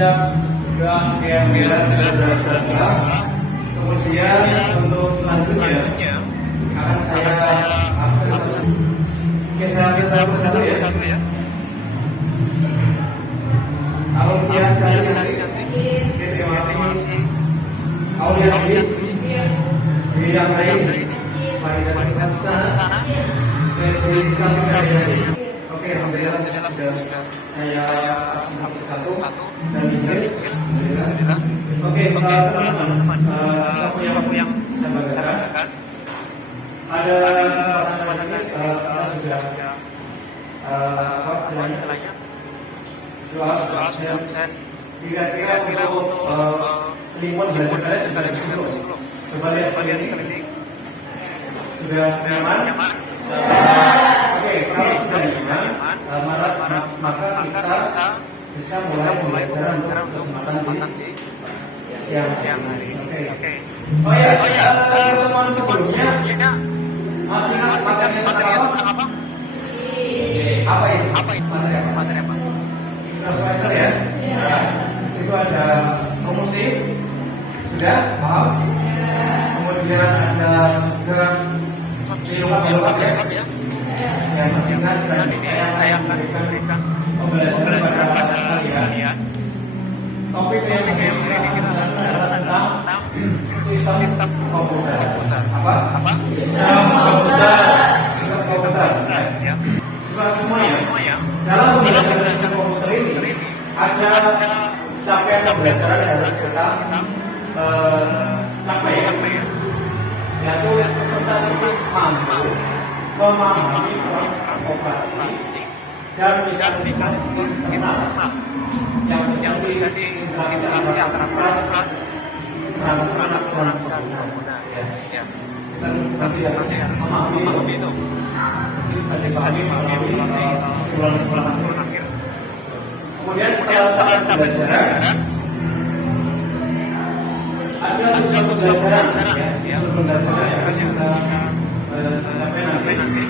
siap, sudah yang tidak belajar. Kemudian untuk selanjutnya akan saya akses. Oke, saya satu ya. Aulia saya terima kasih. Aulia bidang lain, Farida Hasan, Oke, alhamdulillah sudah saya hapus satu dan ini. Oke, teman-teman, siapa yang saya bacakan? Ada kesempatan ini kita sudah apa istilahnya? Doa kira-kira untuk lingkungan belajar kalian sebelum coba lihat sekeliling sudah nyaman. Oke, kalau sudah nyaman, maka kita bisa mulai pembelajaran untuk kesempatan di siang hari. Oke. Oh ya, teman sebelumnya masih ingat materi tentang apa? Apa itu? Materi apa? Semester ya. Di situ ada promosi. Sudah? Paham? Kemudian ada juga ilmu ya. Yang masih ingat saya akan berikan pembelajaran pada kalian. Topik yang kita adalah tentang sistem komputer. Apa? Sistem komputer. Ya. Semuanya. Dalam pembelajaran komputer ini ada capaian pembelajaran yang harus kita capai ya. Yaitu peserta itu mampu memahami proses operasi dan mekanisme internal yang terjadi interaksi antara perangkat perangkat pengguna ya. Dan nanti harus memahami itu. Bisa dipahami melalui sebulan akhir. Kemudian setelah pembelajaran ada tujuan pembelajaran yang kita capai nanti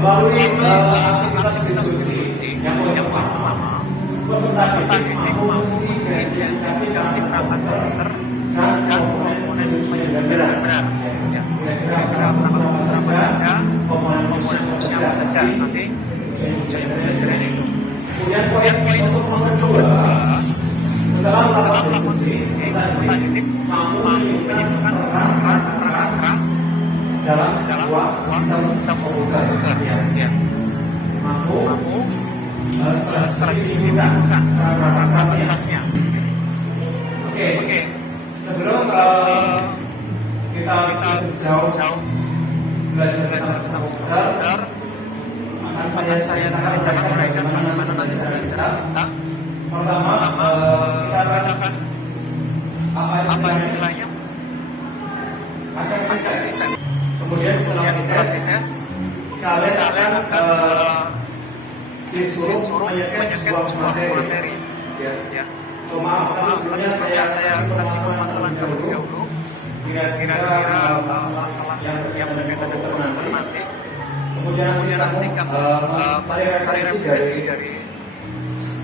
melalui aktivitas diskusi yang pertama peserta didik mampu mengidentifikasi perangkat komputer dan komponen yang benar. Kira-kira apa saja komponen siapa saja nanti saya belajar itu. Kemudian poin untuk kedua, setelah melakukan diskusi, peserta didik mampu menyebutkan peran dalam sebuah sistem komputer ya. Mampu setelah disebutkan peran-perannya. Oke. Sebelum kita jauh belajar tentang komputer, akan saya ceritakan mereka bagaimana nanti belajar tentang pertama kita akan apa istilahnya akan tes. Kemudian setelah dites kalian akan disuruh menyelesaikan sebuah materi ya. Maaf, sebelumnya saya kasih permasalahan terlebih dahulu. Kira-kira masalah yang berkaitan dengan nanti. Kemudian nanti kamu cari referensi dari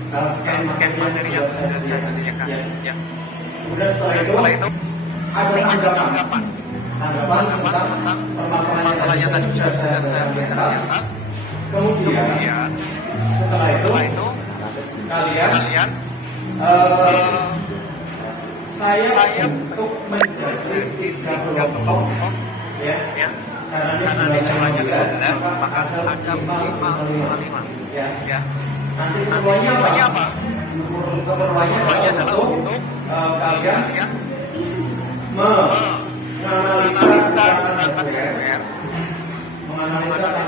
scan materi yang sudah saya sediakan. Ya. Kemudian setelah itu ada tanggapan tentang permasalahan yang tadi sudah saya baca di atas. Kemudian setelah itu kalian saya untuk menjadi 3 kelompok ya. Karena di jumlahnya 12 maka ada 5 ya. Nanti keperluannya apa? Keperluannya adalah untuk kalian menganalisa perangkat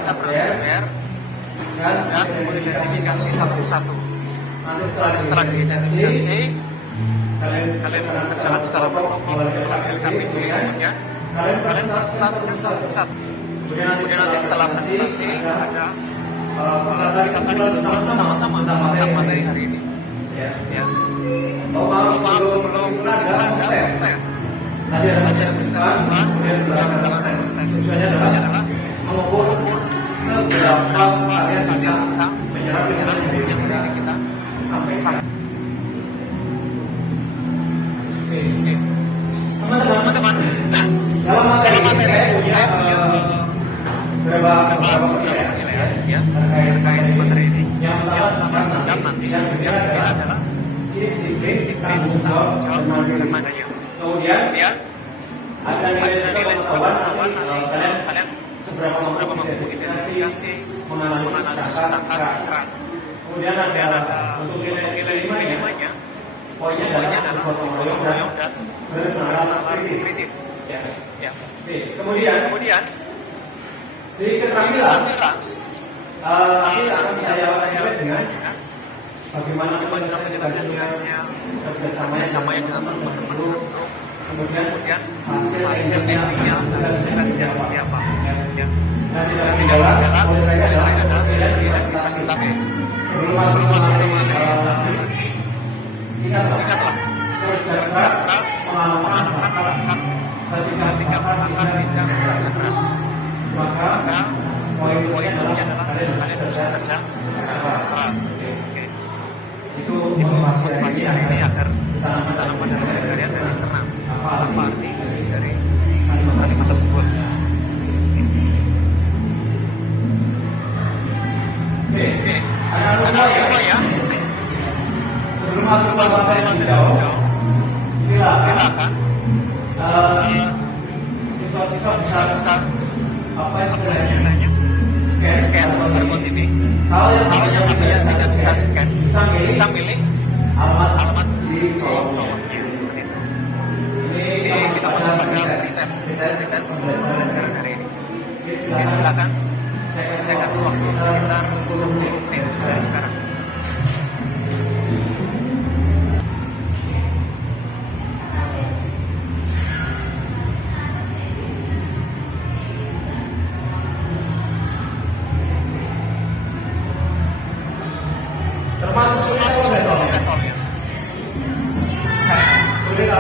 hardware dan mengidentifikasi satu-satu. Nanti setelah diidentifikasi kalian berjalan secara protokol KPD ya. Kalian presentasikan satu-satu. Kemudian nanti setelah presentasi ada kita akan sama-sama tentang materi hari ini. Ya. Maaf sebelum ada tes. Tadi ada kesukaan, kemudian dalam tes. Tujuannya adalah mengukur seberapa kalian bisa menyerap yang hari ini kita sampai. beberapa penilaian ya terkait materi ini. Yang pertama sikap nanti yang adalah disiplin, tanggung jawab, dan mandiri. Kemudian ada nilai pengetahuan kalian seberapa mampu identifikasi, menganalisis kata keras. Kemudian ada untuk nilai kelimanya, poinnya adalah gotong royong dan bernalar kritis. Ya. Kemudian di keterampilan nanti akan saya kait dengan bagaimana penyelesaian tugasnya, kerjasama yang dengan teman-teman dulu, kemudian hasil endingnya tugasnya seperti apa. Nanti dalam mulai adalah kasih tahu sebelum masuk ke materi. Ingatlah kerja keras, pengalaman, ketika melakukan tidak kerja keras, maka poin-poinnya adalah kalian harus kerja keras. Itu motivasi hari ini agar tanaman dari kalian dan diserang. Apa arti dari kalimat tersebut? Oke, ada apa ya? Sebelum masuk ke materi jauh, silakan siswa-siswa bisa apa istilahnya scan barcode ini. Kalau yang tidak bisa scan, bisa milih alamat di bawahnya seperti itu. Ini kita masuk pada tes pembelajaran hari ini. Oke, silakan. Saya kasih waktu sekitar 10 menit dari sekarang. Termasuk soalnya. Sudah.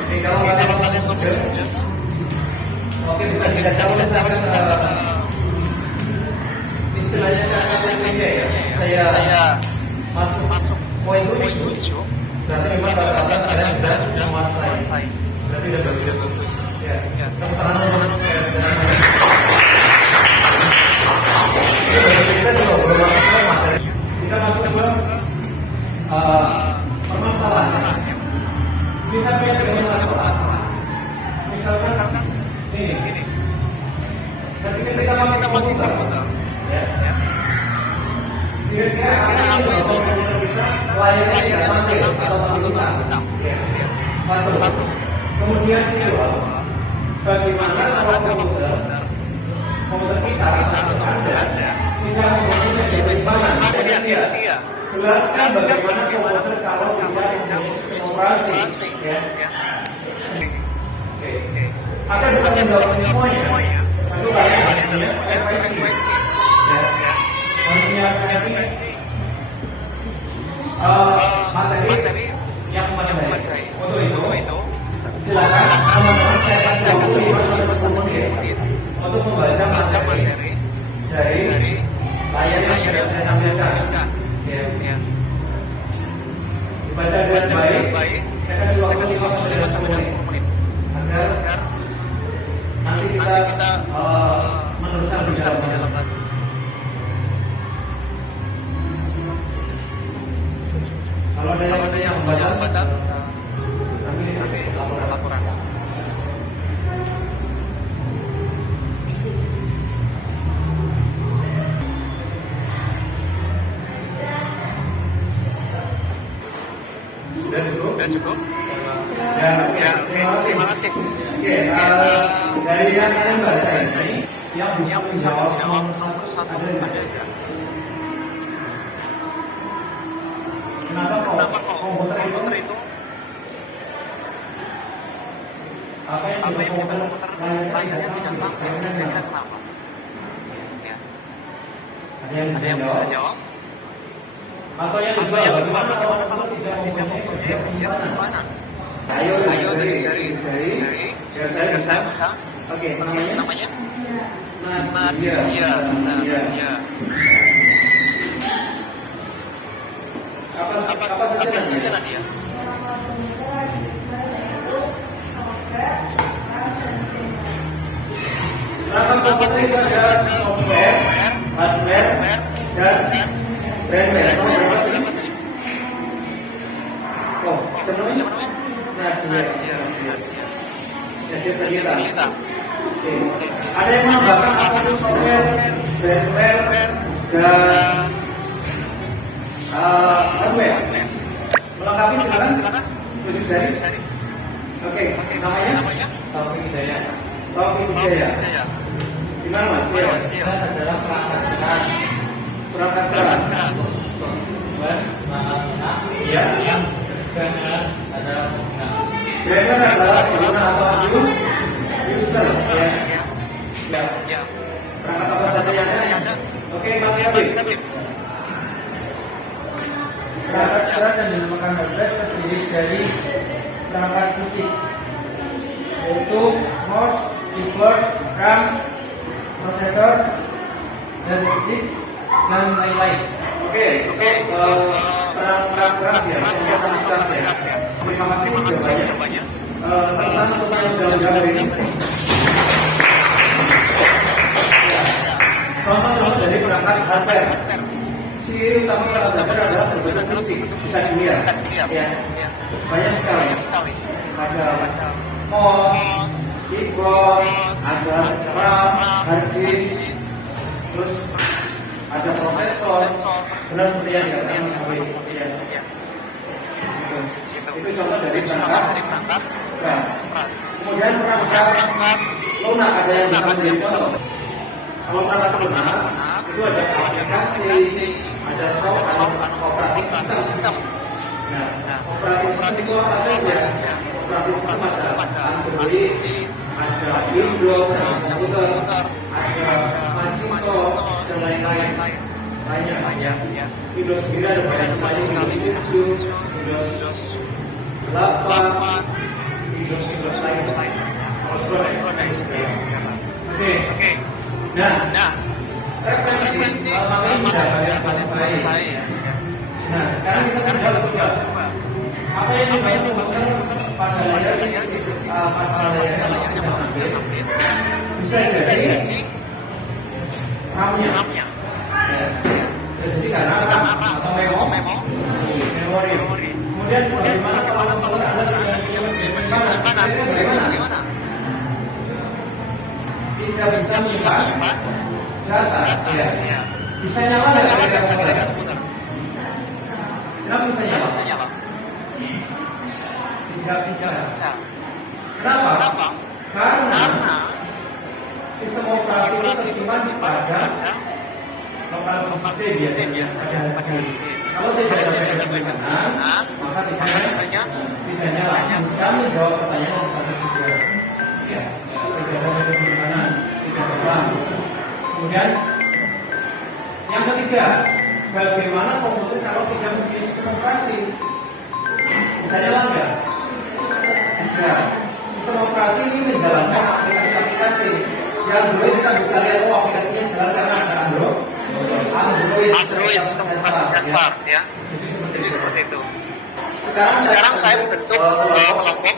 Oke, kalau kalian sudah. Oke, bisa kita istilahnya ya. Saya masuk poin 7. Berarti memang kalian sudah menguasai. Berarti sudah bagus. Ya. Kita masuk ke permasalahan. Misalnya dengan masalah. Misalkan ini. Ketika kita komputer, ya. Kira-kira apa yang komputer kita layarnya tidak atau hitam. Satu. Kemudian kedua, bagaimana kalau komputer kita atau Anda tidak mempunyai penyimpanan. Ketiga, jelaskan bagaimana komputer kalau tidak mempunyai operasi. Oke. Akan bisa menjawab semuanya. Lalu kalian punya frekuensi. Menyiapkan materi yang memadai. Untuk itu, silakan teman-teman saya kasih waktu 5-10 menit untuk membaca materi dari layar yang sudah saya tampilkan. Dibaca dengan baik. Saya kasih waktu 5-10 menit agar nanti kita meneruskan perjalanan. Kalau ada yang membaca, nanti laporan. Sudah cukup. Terima kasih. Dari yang kalian baca ini, yang bisa menjawab satu ada enggak? Kenapa kok komputer itu apa yang komputer layarnya tidak tampak? Kira-kira kenapa? Ya. Ada yang bisa jawab? Atau yang kedua, bagaimana kalau tidak mempunyai penyimpanan? Ayo dari jari. Saya bisa. Oke, namanya? Nadia, sebenarnya. Ya. Apa spesial Nadia? apa saja itu ada software, hardware, dan firmware. Oh, sebenarnya kita. Oke. Ada yang menambahkan apa itu software, firmware, dan hardware? Melengkapi silakan. Tujuh jari. Oke. Namanya? Taufik Hidayat. Di mana Mas? Iya. Adalah perangkat keras. Iya. Driver adalah pengguna atau user. Ya. Perangkat apa saja yang ada? Oke, Mas Habib. Perangkat keras yang dinamakan hardware terdiri dari perangkat fisik, yaitu mouse, keyboard, RAM, prosesor, dan disk, dan lain-lain. Oke. Perangkat keras ya. Masing-masing jawabannya. Pertanyaan sudah ini. Contoh dari perangkat hardware. Ciri utama perangkat hardware adalah berbentuk fisik, bisa dilihat. Ya. Banyak sekali. Ada mouse, keyboard, ada RAM, hard disk, terus ada prosesor. Benar seperti yang dikatakan Mas Habib. Itu contoh dari perangkat keras. Kemudian perangkat lunak ada yang bisa menjadi contoh. Kalau perangkat lunak itu ada aplikasi, ada software, operating system. Nah, operating system itu apa saja? Operating system ada Android, ada Windows, ada komputer, ada Macintosh, dan lain-lain. Banyak. Windows sendiri ada banyak sekali, Windows 7, Windows 8, Windows lain. Oke. Nah, referensi materi pada saya. Nah, sekarang kita coba. Apa yang dibutuhkan pada layarnya bisa jadi RAM-nya. Bisa jadi karena atau memori. Kemudian bagaimana kalau Anda bagaimana? Tidak bisa menyimpan data. Ya. Bisa nyala nggak komputer? Kenapa bisa nyala? Tidak bisa. Kenapa? Karena sistem operasi itu tersimpan pada lokal disk biasa. Kalau tidak ada penyimpanan, maka tidak nyala. Bisa menjawab pertanyaan yang satu juga. Ya, tidak ada penyimpanan, tidak terbang. Kemudian yang ketiga, bagaimana komputer kalau tidak memiliki sistem operasi? Bisa nyala nggak? Tidak. Sistem operasi ini menjalankan aplikasi-aplikasi. Yang dulu kita bisa lihat aplikasinya jalan karena ada Android sistem operasi dasar, ya. Jadi seperti itu. Sekarang saya membentuk kelompok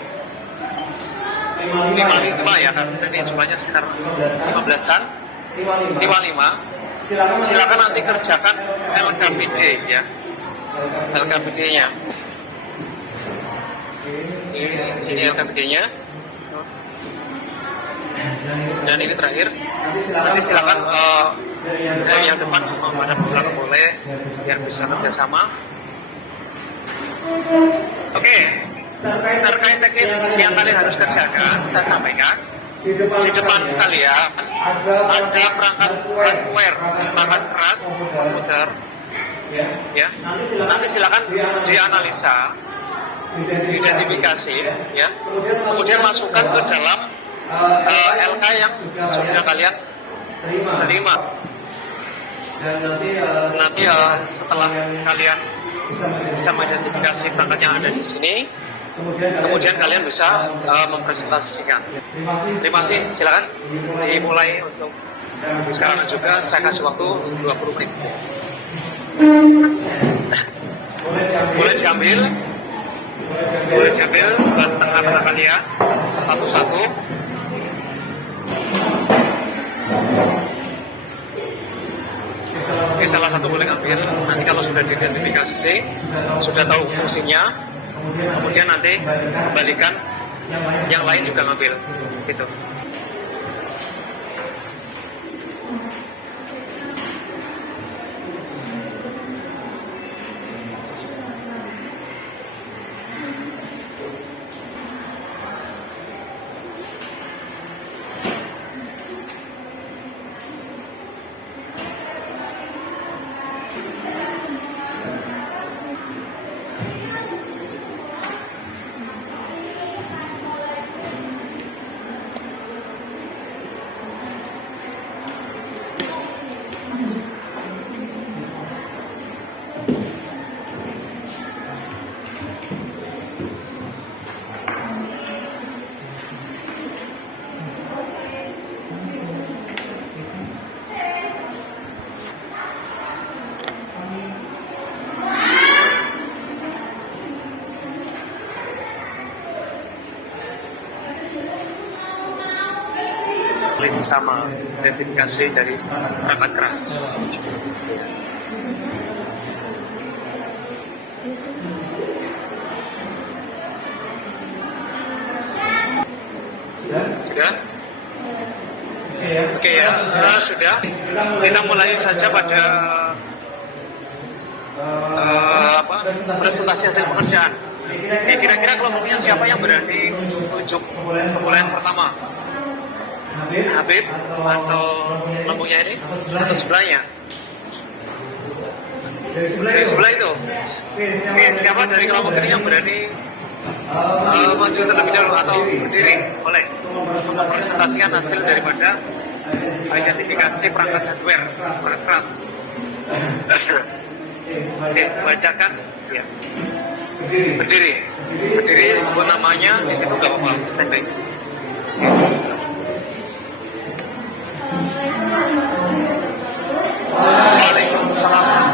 55 ya, kan ini jumlahnya sekitar 15-an. 55. Silakan nanti kerjakan LKPD ya. LKPD-nya. Ini LKPD-nya. Dan ini terakhir. Nanti silakan dari yang depan menghadap ke belakang boleh biar bisa kerjasama. Oke. Terkait teknis yang kalian harus kerjakan, saya sampaikan. Di depan kalian ada perangkat hardware, perangkat keras, komputer. Ya. Nanti silakan dianalisa, identifikasi, ya. Kemudian masukkan ke dalam LK yang sudah kalian terima. Dan nanti setelah kalian bisa mengidentifikasi perangkat yang ada di sini, kemudian kalian bisa mempresentasikan. Terima kasih, silakan dimulai untuk sekarang juga. Saya kasih waktu 20 menit. Boleh diambil ke tengah-tengah kalian satu-satu. Oke, salah satu boleh ambil. Nanti kalau sudah diidentifikasi, sudah tahu fungsinya, kemudian nanti kembalikan, yang lain juga ngambil. Gitu. List sama identifikasi dari perangkat keras. Sudah? Oke ya, sudah. Kita mulai saja pada presentasi hasil pekerjaan. Oke, kira-kira kelompoknya siapa yang berani tunjuk pemulaian pertama? Habib atau kelompoknya ini atau sebelahnya? Dari sebelah itu. Oke, siapa dari kelompok ini yang berani maju terlebih dahulu atau berdiri? Boleh mempresentasikan hasil daripada identifikasi perangkat hardware, perangkat keras. Oke, bacakan. Ya. Berdiri. Berdiri, sebut namanya, di situ nggak apa-apa, standby. Waalaikumsalam.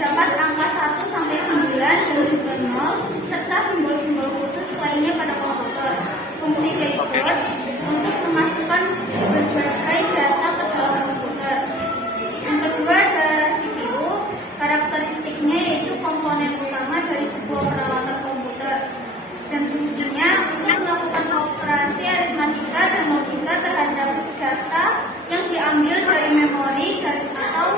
Terdapat angka 1 sampai 9 dan juga 0 serta simbol-simbol khusus lainnya pada komputer. Fungsi keyboard untuk memasukkan berbagai data ke dalam komputer. Yang kedua adalah CPU. Karakteristiknya yaitu komponen utama dari sebuah peralatan komputer dan fungsinya untuk melakukan operasi aritmatika dan logika terhadap data yang diambil dari memori atau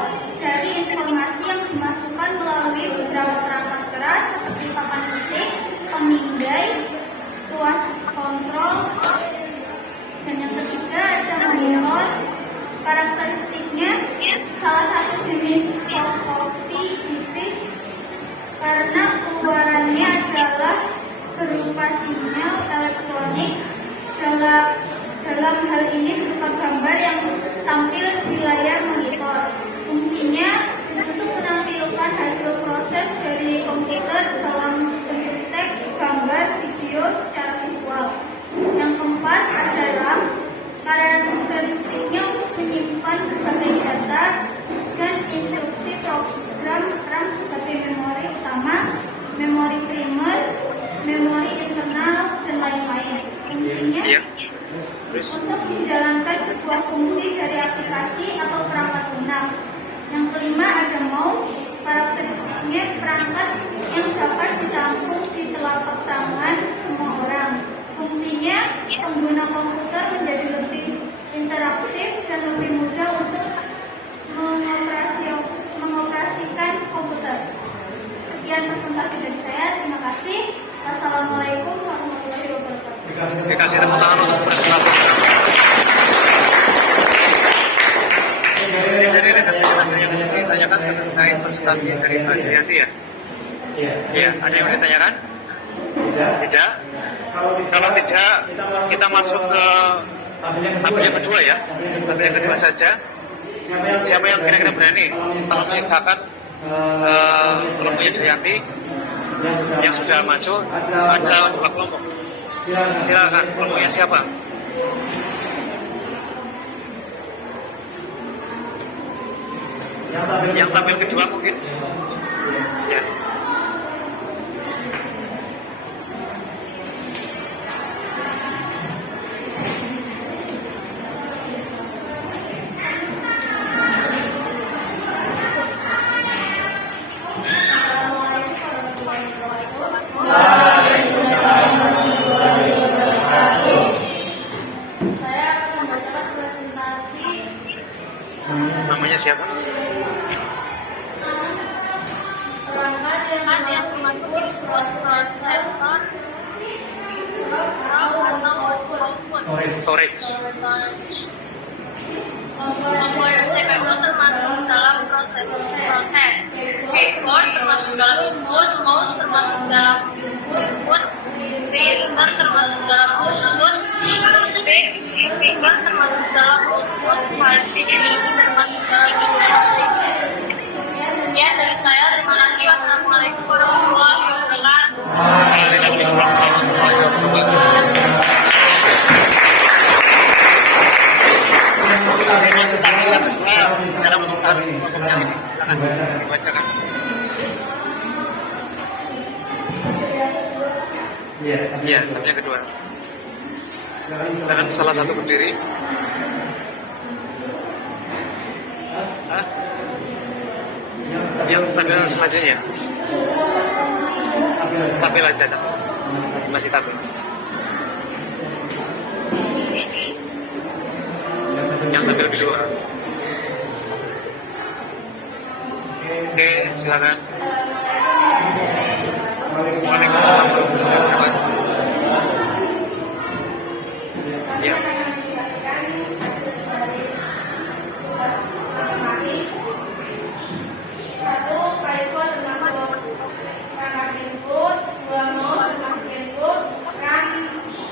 dari informasi yang dimasukkan melalui beberapa perangkat keras seperti papan ketik, pemindai, tuas kontrol, dan yang ketiga ada monitor. Karakteristiknya salah satu jenis soft copy device karena keluarannya adalah berupa sinyal elektronik. Dalam hal ini berupa gambar yang tampil di layar monitor. Fungsinya untuk menampilkan hasil proses dari komputer dalam bentuk teks, gambar, video secara visual. Yang keempat ada RAM. Karakteristiknya untuk menyimpan berbagai data dan instruksi program. RAM sebagai memori utama, memori primer, memori internal, dan lain-lain. Fungsinya untuk menjalankan sebuah fungsi dari aplikasi atau perangkat lunak. Yang kelima ada mouse. Karakteristiknya perangkat yang dapat ditampung di telapak tangan semua orang. Fungsinya pengguna komputer menjadi lebih interaktif dan lebih mudah untuk mengoperasikan komputer. Sekian presentasi dari saya. Terima kasih. Wassalamualaikum warahmatullahi wabarakatuh. Terima kasih tepuk tangan untuk presentasi. Jadi ada yang ditanyakan terkait presentasi dari Mbak Deyanti ya? Iya. Ada yang ditanyakan? Tidak. Kalau tidak, kita masuk ke tabel yang kedua ya. Tabel yang kedua saja. Siapa yang kira-kira berani setelah mengisahkan kelompoknya Deyanti Yang sudah maju ada 2 kelompok. Silakan, kelompoknya siapa? Yang tampil kedua mungkin? Ya. Saya akan membacakan presentasi Namanya siapa? perangkat yang mengatur proses Storage. membuat CPU termasuk dalam proses. Keyboard termasuk dalam input, mouse termasuk dalam input, printer termasuk dalam output, speaker termasuk dalam output, hard disk termasuk dalam input. Ya, dari saya terima kasih. Wassalamualaikum warahmatullahi Sekarang besar kelompoknya ini. Silakan dibacakan. Iya, yang kedua. Sekarang salah satu berdiri. Hah? Yang tampilan selanjutnya. Tampil aja, tak? Masih tampil. Yang tampil di luar. Oke, silakan. Waalaikumsalam warahmatullahi wabarakatuh. Ya. Satu, keyboard termasuk perangkat input, 2 mouse termasuk input, RAM,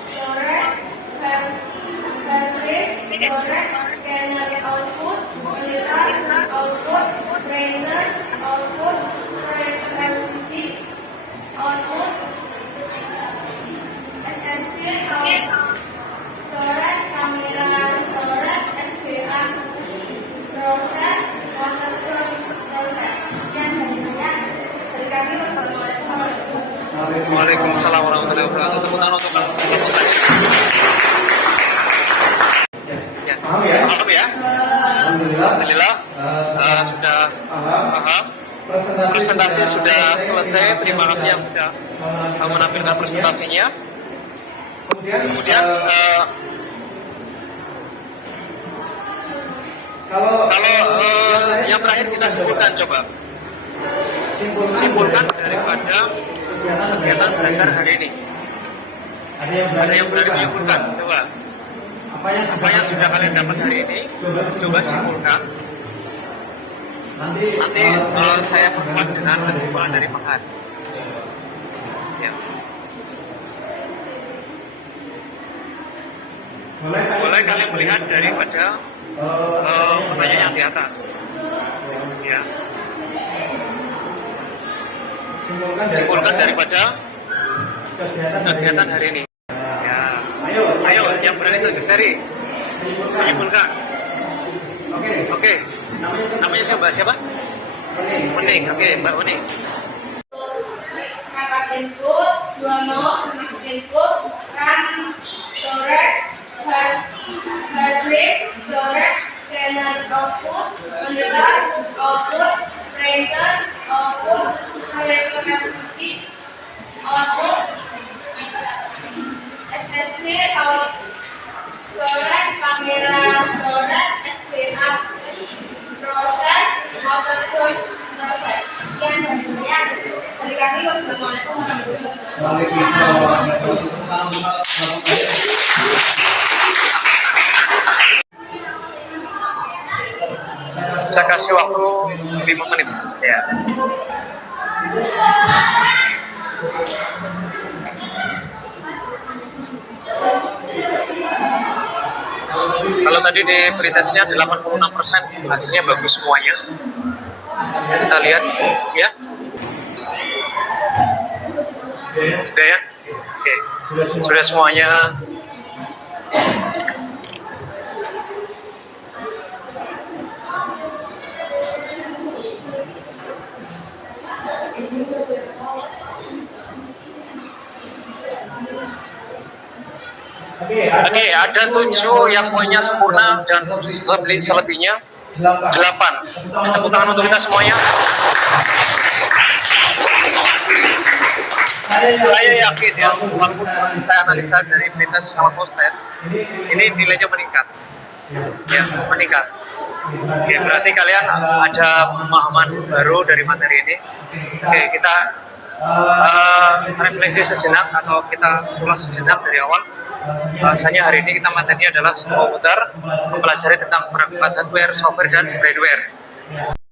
storage, hard disk, storage, scanner output, monitor output, printer output, proyektor LCD output, SSD output, storage, kamera storage, SDA proses, motor proses. Sekian dari saya. Dari kami, wassalamualaikum warahmatullahi wabarakatuh. Waalaikumsalam warahmatullahi wabarakatuh. Tepuk tangan untuk kelompok tadi. Ya. Paham ya? Paham ya? Alhamdulillah. Sudah paham. Presentasi sudah selesai. Terima kasih yang sudah menampilkan presentasinya. Kemudian Kalau yang terakhir kita simpulkan, coba simpulkan daripada kegiatan belajar hari ini. Ada yang berani menyimpulkan, coba apa yang sudah kalian dapat hari ini, coba simpulkan. Nanti saya perkuat dengan kesimpulan dari Pak Han. Ya. Boleh kalian melihat daripada pertanyaan yang di atas. Ya. Simpulkan daripada kegiatan hari ini. Ya. Ayo, yang berani Seri. Menyimpulkan. Oke. Namanya siapa? Mening. Oke, Mbak Mening. Perangkat input, 2 mouse termasuk input, RAM, storage, hard disk, storage, scanner output, monitor output, printer output, proyektor LCD output, SSD output, storage, kamera storage, SDA proses, motor proses. Sekian dari saya. Dari kami, wassalamualaikum warahmatullahi wabarakatuh. Saya kasih waktu 5 menit. Ya. Kalau tadi di pretestnya 86%, hasilnya bagus semuanya. Kita lihat, ya. Sudah ya? Oke. Sudah semuanya. Oke, ada 7 yang poinnya sempurna dan selebihnya 8. Tepuk tangan untuk kita semuanya. Saya yakin ya, walaupun saya analisa dari pretest sama post test, ini nilainya meningkat. Ya, meningkat. Oke, berarti kalian ada pemahaman baru dari materi ini. Oke, kita refleksi sejenak atau kita ulas sejenak dari awal. Bahasanya hari ini kita materinya adalah sistem komputer, mempelajari tentang perangkat hardware, software, dan brainware.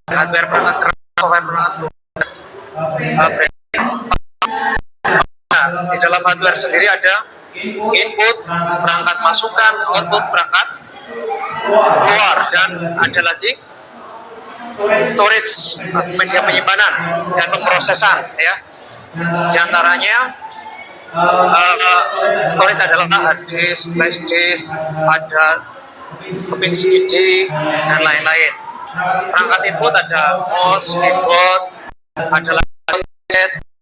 Hardware, perangkat keras, software, perangkat lunak. Nah, di dalam hardware sendiri ada input, perangkat masukan, output, perangkat keluar, dan ada lagi storage, media penyimpanan dan pemrosesan ya. Di antaranya storage adalah hard disk, flash disk, ada keping CD dan lain-lain. Perangkat input ada mouse, keyboard, ada laptop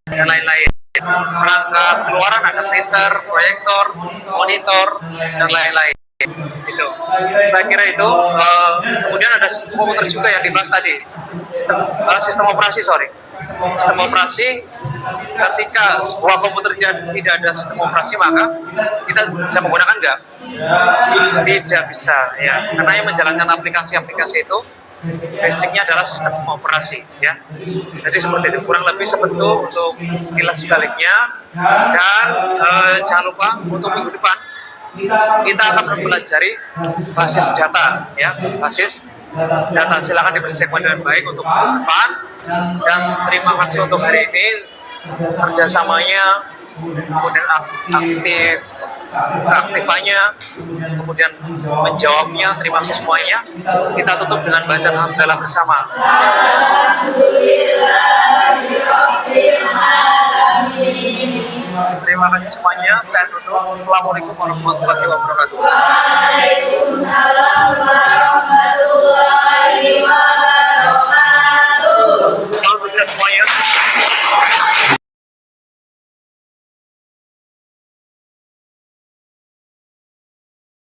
dan lain-lain. Perangkat keluaran ada printer, proyektor, monitor dan lain-lain. Itu saya kira itu. Kemudian ada sistem komputer juga yang dibahas tadi, sistem operasi. Sistem operasi, ketika sebuah komputer tidak ada sistem operasi, maka kita bisa menggunakan enggak? Tidak bisa ya, karena yang menjalankan aplikasi-aplikasi itu basicnya adalah sistem operasi ya. Jadi seperti itu, kurang lebih seperti itu untuk kilas baliknya. Dan jangan lupa untuk minggu depan kita akan mempelajari basis data ya, basis data. Silakan dipersiapkan dengan baik untuk minggu depan. Dan terima kasih untuk hari ini kerjasamanya, kemudian keaktifannya, kemudian menjawabnya. Terima kasih semuanya. Kita tutup dengan bacaan hamdalah bersama. Terima kasih semuanya. Saya tutup. Assalamualaikum warahmatullahi wabarakatuh. Waalaikumsalam warahmatullahi wabarakatuh. Salam semuanya.